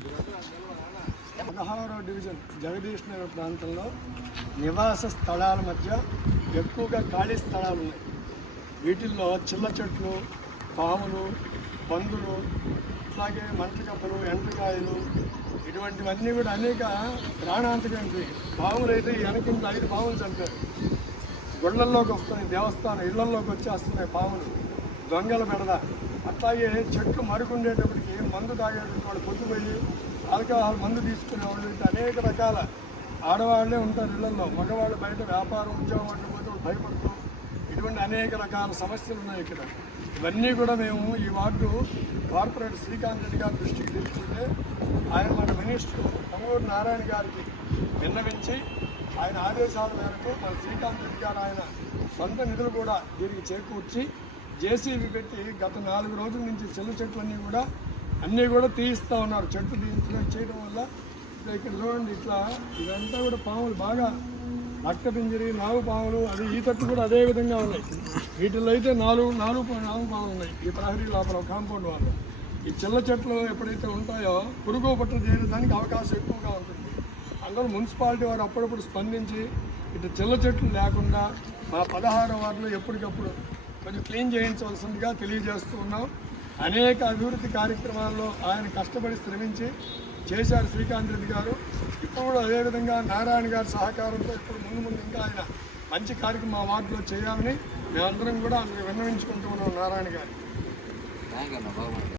16వ division Jagadish Nagar ప్రాంతంలో నివాస స్థలాల మధ్య ఎక్కువగా ఖాళీ స్థలాలు ఉన్నాయి. వీటిల్లో చిల్ల చెట్లు, పాములు, పందులు, అలాగే మంటకప్పలు, ఎండ్రకాయలు ఇటువంటివన్నీ కూడా అనేక ప్రాణాంతకమైనవి. పాములు అయితే వెనకింత 5 పాములు చంపారు. గుళ్ళల్లోకి వస్తున్నాయి, దేవస్థానం ఇళ్లల్లోకి వచ్చేస్తున్నాయి పాములు, దొంగల బెడద. అట్లాగే చెట్లు మరుకుండేటప్పటికి మందు తాగేటువంటి వాళ్ళు పొద్దుపోయి ఆల్కహాల్ మందు తీసుకునే వాళ్ళు అనేక రకాల ఆడవాళ్లే ఉంటారు ఇళ్లలో. మగవాళ్ళు బయట వ్యాపారం ఉద్యోగం అంటూ భయపడుతూ ఇటువంటి అనేక రకాల సమస్యలు ఉన్నాయి ఇక్కడ. ఇవన్నీ కూడా మేము ఈ వార్డు కార్పొరేట్ శ్రీకాంత్ రెడ్డి గారి దృష్టికి తీసుకుంటే ఆయన మన మినిస్టర్ పొంగూరు నారాయణ గారికి విన్నవించి ఆయన ఆదేశాల మేరకు మన శ్రీకాంత్ రెడ్డి గారు ఆయన సొంత నిధులు కూడా దీనికి చేకూర్చి జేసీబీ పెట్టి గత 4 రోజుల నుంచి చిన్న చెట్లన్నీ కూడా అన్నీ కూడా తీయిస్తూ ఉన్నారు. చెట్లు చేయడం వల్ల ఇక్కడ చూడండి, ఇట్లా ఇదంతా కూడా పాములు బాగా రక్త పింజరి, నాగు పాములు, అది ఈ తట్టు కూడా అదే విధంగా ఉన్నాయి. వీటిల్లో అయితే నాలుగు పాములు ఉన్నాయి ఈ ప్రహరీ లోపల కాంపౌండ్ వాళ్ళు. ఈ చిల్ల చెట్లు ఎప్పుడైతే ఉంటాయో పురుగు పట్టు చేయడానికి అవకాశం ఎక్కువగా ఉంటుంది. అందులో మున్సిపాలిటీ వారు అప్పుడప్పుడు స్పందించి ఇటు చిల్ల చెట్లు లేకుండా మా 16వ వార్డులో ఎప్పటికప్పుడు కొంచెం క్లీన్ చేయించవలసిందిగా తెలియజేస్తూ ఉన్నాం. అనేక అభివృద్ధి కార్యక్రమాల్లో ఆయన కష్టపడి శ్రమించి చేశారు శ్రీకాంత్ రెడ్డి గారు. ఇప్పుడు కూడా అదేవిధంగా నారాయణ గారి సహకారంతో ఇప్పుడు ముందు ఇంకా ఆయన మంచి కార్యక్రమం మా వార్డులో చేయాలని మేమందరం కూడా విన్నవించుకుంటూ ఉన్నాం నారాయణ గారికి.